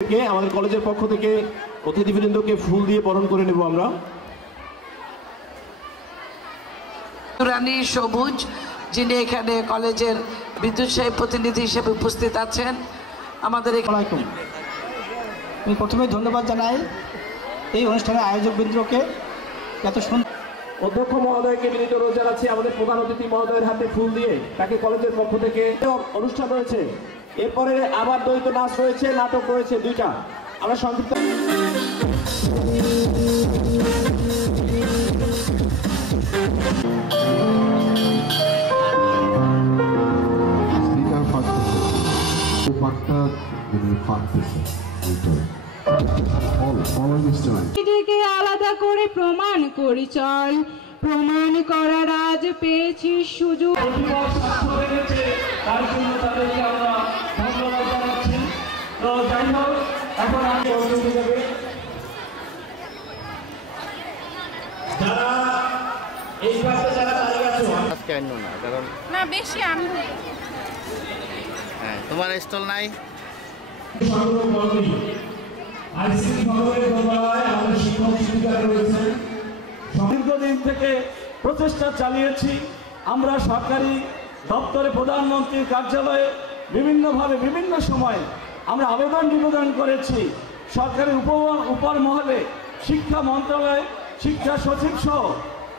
আমাদের কলেজের পক্ষ থেকে অতিথিবৃন্দকে ফুল দিয়ে বরণ করে নেব আমরা। রানী সবুজ, যিনি এখানে কলেজের বিদ্যুৎ সাহেব প্রতিনিধি হিসেবে উপস্থিত আছেন আমাদের। আমি প্রথমে ধন্যবাদ জানাই এই অনুষ্ঠানের আয়োজকবৃন্দকে। এত সুন্দর অধ্যক্ষ মহোদয়কে বিনীত অনুরোধ জানাচ্ছি আমাদের প্রধান অতিথি মহোদয়ের হাতে ফুল দিয়ে তাকে কলেজের পক্ষ থেকে অনুষ্ঠান রয়েছে। এরপরে আবার দ্বৈত নাচ রয়েছে, নাটক রয়েছে দুইটা। আমরা সংক্ষিপ্ত আলাদা করে প্রমাণ করি চল, প্রমাণ করার আজ পেয়েছি সুযোগ। তার জন্য তাদেরকে আমরা ধন্যবাদ জানাচ্ছি। তো যাই হোক, এখন আমি অনুমতি দেবে যারা এই পাশে যারা দাঁড়িয়ে আছো না কারণ না বেশি আমি হ্যাঁ তোমার স্টল নাই। দীর্ঘদিন থেকে প্রচেষ্টা চালিয়েছি আমরা। সরকারি দপ্তরে প্রধানমন্ত্রীর কার্যালয়ে বিভিন্নভাবে বিভিন্ন সময় আমরা আবেদন নিবেদন করেছি। সরকারি উপর মহলে শিক্ষা মন্ত্রণালয়, শিক্ষা সচিব সহ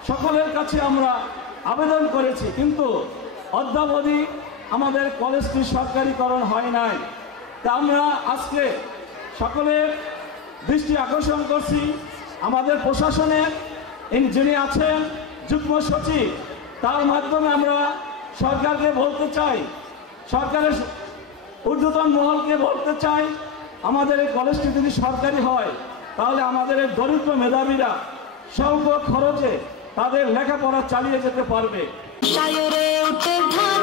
সকলের কাছে আমরা আবেদন করেছি, কিন্তু অদ্যাবধি আমাদের কলেজটি সরকারিকরণ হয় নাই। তা আমরা আজকে সকলের দৃষ্টি আকর্ষণ করছি আমাদের প্রশাসনের যিনি আছেন যুগ্ম সচিব, তার মাধ্যমে আমরা সরকারকে বলতে চাই, সরকারের ঊর্ধ্বতন মহলকে বলতে চাই, আমাদের এই কলেজটি যদি সরকারি হয় তাহলে আমাদের এই দরিদ্র মেধাবীরা স্বল্প খরচে তাদের লেখাপড়া চালিয়ে যেতে পারবে। ধান